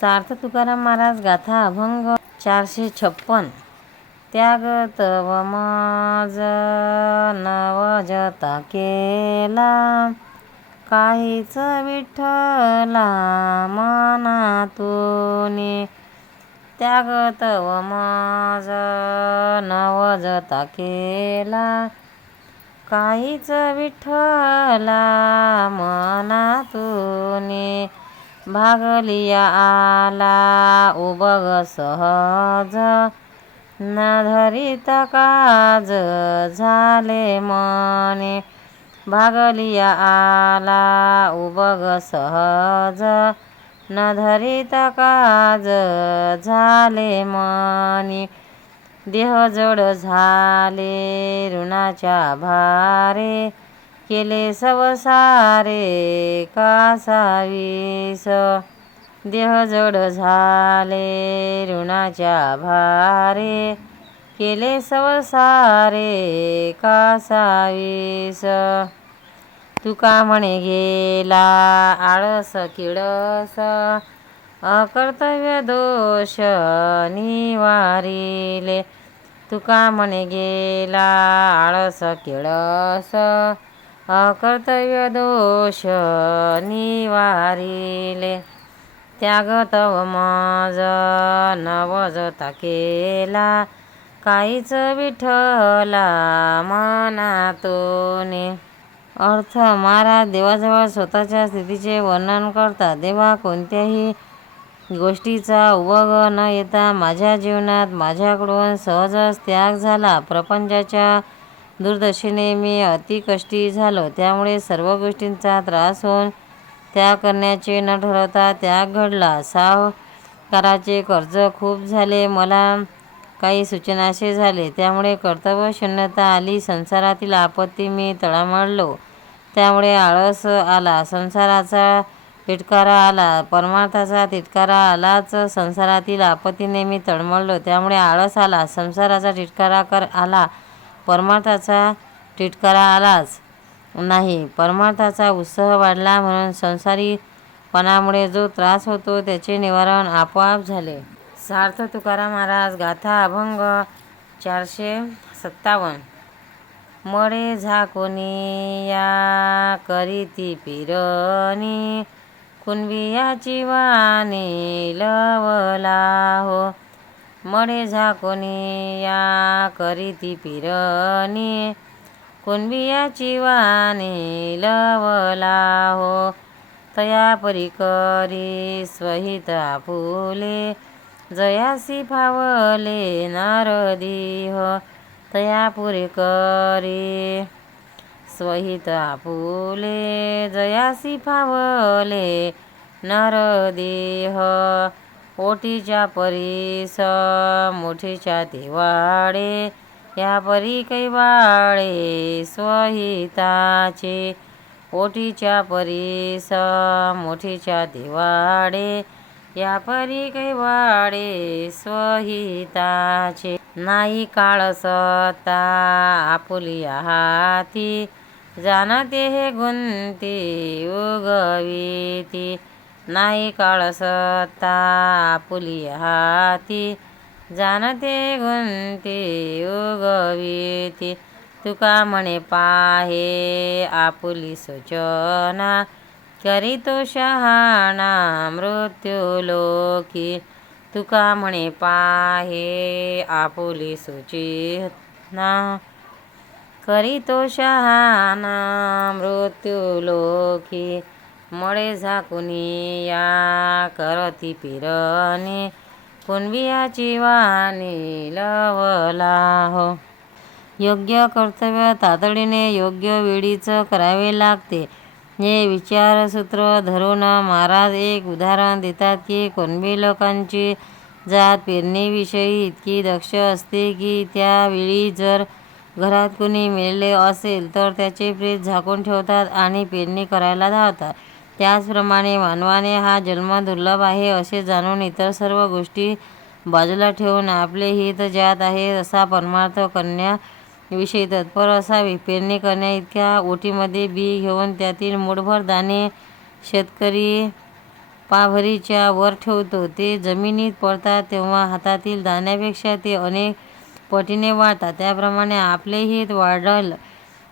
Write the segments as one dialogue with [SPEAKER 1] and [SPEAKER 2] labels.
[SPEAKER 1] सार्थ तुकाराम महाराज गाथा अभंग चारशे छप्पन. त्याग तव मज नवजता केला. काहीच विठ्ठला मनातून त्याग तव मज नवजता केला. काहीच विठ्ठला मनातून भागलिया आला उबग सहज न धरित काज झाले मने. भागलिया आला उबग सहज न धरित काज झाले मनी. देह जड झाले ऋणाच्या भारे केले सवसारे कासावीस देह जड झाले ऋणाच्या भारे. केले सवसारे कासावीस तुका म्हणे गेला आळस किळस. अकर्तव्य दोष निवारिले. तुका म्हणे गेला आळस किळस. अकर्तव्य दोष निवारिले त्याग तव मज नवजता केला काहीच विठला मनातून. अर्थ महाराज देवाजवळ स्वतःच्या स्थितीचे वर्णन करतात. देवा कोणत्याही गोष्टीचा उवग न येता माझ्या जीवनात माझ्याकडून सहजच त्याग झाला. प्रपंचाच्या दुर्दशेने मी अतिकष्टी झालो. त्यामुळे सर्व गोष्टींचा त्रास होऊन त्याग करण्याचे न ठरवता त्याग घडला. सावकाराचे कर्ज खूप झाले. मला काही सूचनाशे झाले. त्यामुळे कर्तव्य शून्यता आली. संसारातील आपत्ती मी तळमळलो त्यामुळे आळस आला. संसाराचा तिटकारा आला. परमार्थाचा तिटकारा आलाच. संसारातील आपत्तीने मी तळमळलो त्यामुळे आळस आला. संसाराचा तिटकारा कर आला. परमार्थाचा तिटकारा आलाच. नाही परमार्थाचा उत्साह वाढला म्हणून संसारीपणामुळे जो त्रास होतो त्याचे निवारण आपोआप झाले. सार्थ तुकाराम महाराज गाथा अभंग चारशे सत्तावन्न. मळे झाकोनी या करीती पिरणी कुणबियाची वाणी लवला हो. मळे झाकोनी या करीती पिरणी. कुणबियाची वाणी लवला हो. तया परिकरी स्वहित आपुले. जयासी फावले नारदीह तया पुरे करी स्वहित आपुले. जयासी फावले नरदेह ओटीच्या परीस मोठीच्या देवाडे या परी कैवाळे स्वहिताचे. ओटीच्या परीस मोठीच्या देवाडे या परी कैवाळे स्वहिताचे. नाही काळसता आपुली हाती जाणते हे गुंती उगविती. नाही काळसता आपुली हाती. जाणते गुंती उगविती. तुका म्हणे पाहे आपुली सूचना. करीतो शहाणा मृत्यू लोकी तुका म्हणे पाहे आपुली सूचना. करीतो शहाणा मृत्यू लोकी मळे झाकुनी या करती पिरणी. कुणबियाची वाणी लवला हो. योग्य कर्तव्य तातडीने योग्य वेळीच करावे लागते. हे विचारसूत्र धरून महाराज एक उदाहरण देतात की कुणबी लोकांची जात पेरणीविषयी इतकी दक्ष असते की त्यावेळी जर घरात कुणी मिळले असेल तर त्याचे प्रेत झाकून ठेवतात आणि पेरणी करायला धावतात. त्याचप्रमाणे मानवाने हा जन्म दुर्लभ आहे असे जाणून इतर सर्व गोष्टी बाजूला ठेवून आपले हित ज्यात आहे असा परमार्थ करण्याविषयी तत्पर असावी. पेरणी करण्याइतक्या ओटीमध्ये बी घेऊन त्यातील मूठभर दाणे शेतकरी पाभरीच्या वर ठेवतो. ते जमिनीत पडतात तेव्हा हातातील दाण्यापेक्षा ते अनेक पटीने वाढतात. त्याप्रमाणे आपले हित वाढल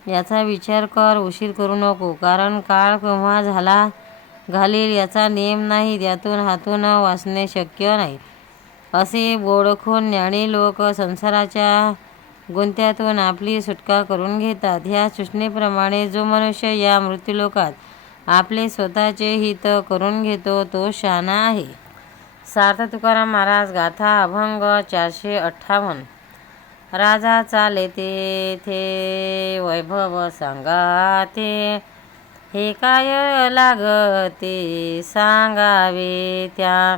[SPEAKER 1] याचा विचार कर उशीर करू नको. कारण काळ केव्हा झाला घालील याचा नेम नाही त्यातून हातून वाचणे शक्य नाही. असे ओळखून ज्ञानी लोक संसाराच्या गुंत्यातून आपली सुटका करून घेतात. ह्या सूचनेप्रमाणे जो मनुष्य या मृत्यूलोकात आपले स्वतःचे हित करून घेतो तो शहाणा आहे. सार्थ तुकाराम महाराज गाथा अभंग चारशे अठ्ठावन्न. राजा चाले तेथे वैभव सांगाते. हे काय लागते सांगावे त्या.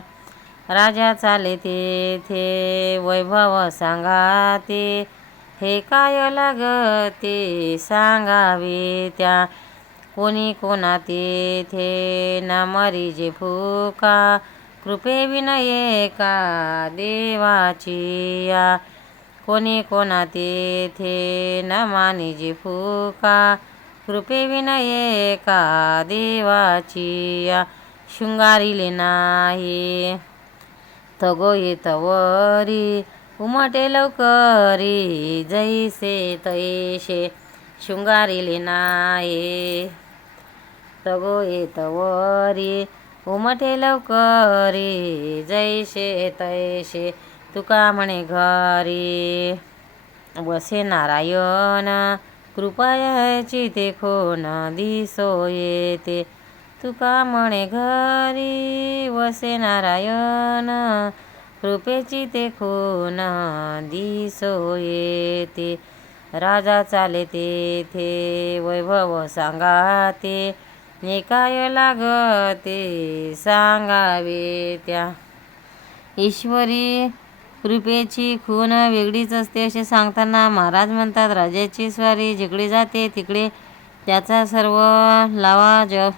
[SPEAKER 1] राजा चाले तेथे वैभव सांगाते. हे काय लागते सांगावे त्या. कोणी कोणा तेथे ना मरीजे फुका. कृपे विनये का देवाची या. कोणी कोणा तेथे न मानिजे फुका. कृपे विनये का देवाची या शृंगारिले नाही. तगो येतवरी उमटे लवकरी जैसे तैसे शृंगारिले नाही. तगो येतवरी उमटे लवकरी जैसे तैसे तुका म्हणे घरी. बसे नारायण कृपयाची ते खोन दिसो येते. तुका म्हणे घरी वसे नारायण कृपेची ते खून दिसो येते. राजा चाले तेथे वैभव सांगाते. निकाय लागते सांगावे त्या. ईश्वरी कृपेची खून वेगळीच असते असे सांगताना महाराज म्हणतात राजाची स्वारी जिकडे जाते तिकडे त्याचा सर्व लावा ज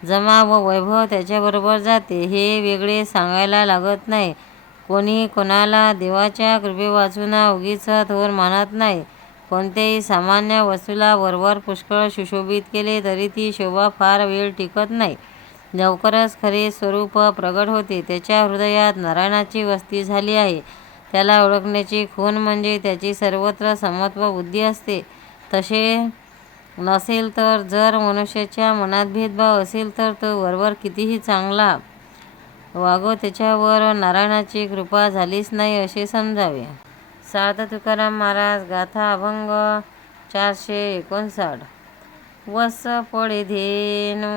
[SPEAKER 1] जमा व वैभव त्याच्याबरोबर जाते. हे वेगळे सांगायला लागत नाही. कोणी कोणाला देवाच्या कृपे वाचून उगीच थोर मानत नाही. कोणत्याही सामान्य वस्तूला वरवर पुष्कळ सुशोभित केले तरी ती शोभा फार वेळ टिकत नाही. लवकरच खरे स्वरूप प्रगट होते. त्याच्या हृदयात नारायणाची वस्ती झाली आहे. त्याला ओळखण्याची खून म्हणजे त्याची सर्वत्र समत्व बुद्धी असते. तसे नसेल तर जर मनुष्याच्या मनात भेदभाव असेल तर तो वरवर कितीही चांगला वागो त्याच्यावर नारायणाची कृपा झालीच नाही असे समजावे. साध तुकाराम महाराज गाथा अभंग चारशे एकोणसाठ. वस पडे धेनू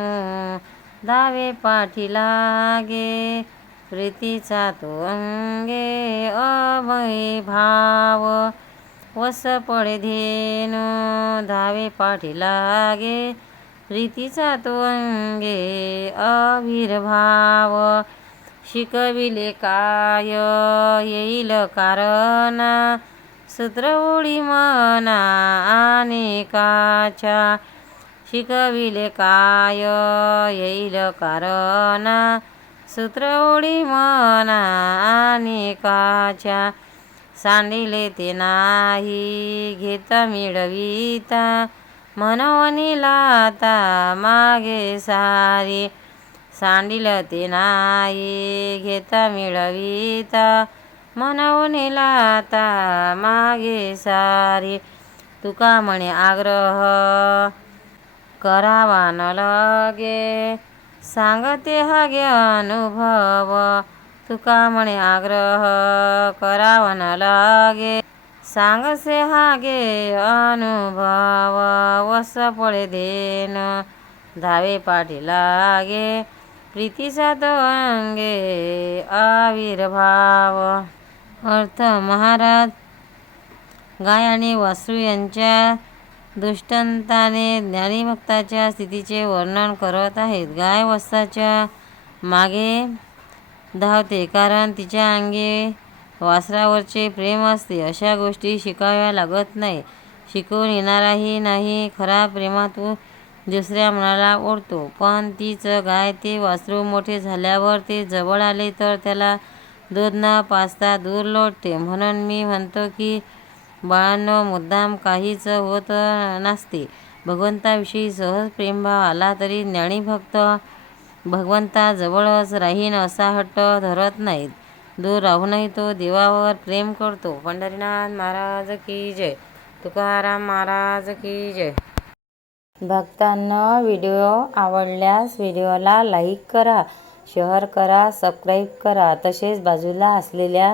[SPEAKER 1] दावे पाठी लागे प्रीतीचा तो अंगे अभय भाव. वस पडे धेन धावे पाठी लागे प्रीतीचा तो अंगे अविर्भाव शिकविले काय येईल कारण? सूत्र उडी मना अनेकाच्या शिकविले काय येईल कारण सूत्र ओळी मना काच्या सांडिले ते नाही. घेत मिळविता मनवनी लाता मागे सारी. सांडिल ते नाही घेता मिळविता मनवनी लाता मागे सारी. तुका म्हणे आग्रह करावा न लगे सांगते हागे अनुभव. तुका म्हणे आग्रह करावा न लागे सांगसे हागे अनुभव. वस पळे देन धावे पाठी लागे. प्रीतीचा तो अंगे आविर्भाव. अर्थ महाराज. गाय आणि वासू यांच्या दृष्टांताने ज्ञानीभक्ताच्या स्थितीचे वर्णन करत आहेत. गाय वस्ताच्या मागे धावते कारण तिच्या अंगी वासरावरचे प्रेम असते. अशा गोष्टी शिकाव्या लागत नाही. शिकवून येणाराही नाही. खरा प्रेमातून दुसऱ्या मनाला ओढतो. पण तीच गाय ते वासरू मोठे झाल्यावर ते जवळ आले तर त्याला दूध न पाचता दूर लोटते. म्हणून मी म्हणतो की बाळांनो मुद्दाम काहीच होत नसते. भगवंताविषयी सहज प्रेमभाव आला तरी ज्ञानी भक्त भगवंताजवळच राहीन असा हट्ट धरत नाहीत. दूर राहूनही तो देवावर प्रेम करतो. पंढरीनाथ महाराज की जय. तुकाराम महाराज की जय. भक्तांना व्हिडिओ आवडल्यास व्हिडिओला लाईक करा शेअर करा सबस्क्राईब करा. तसेच बाजूला असलेल्या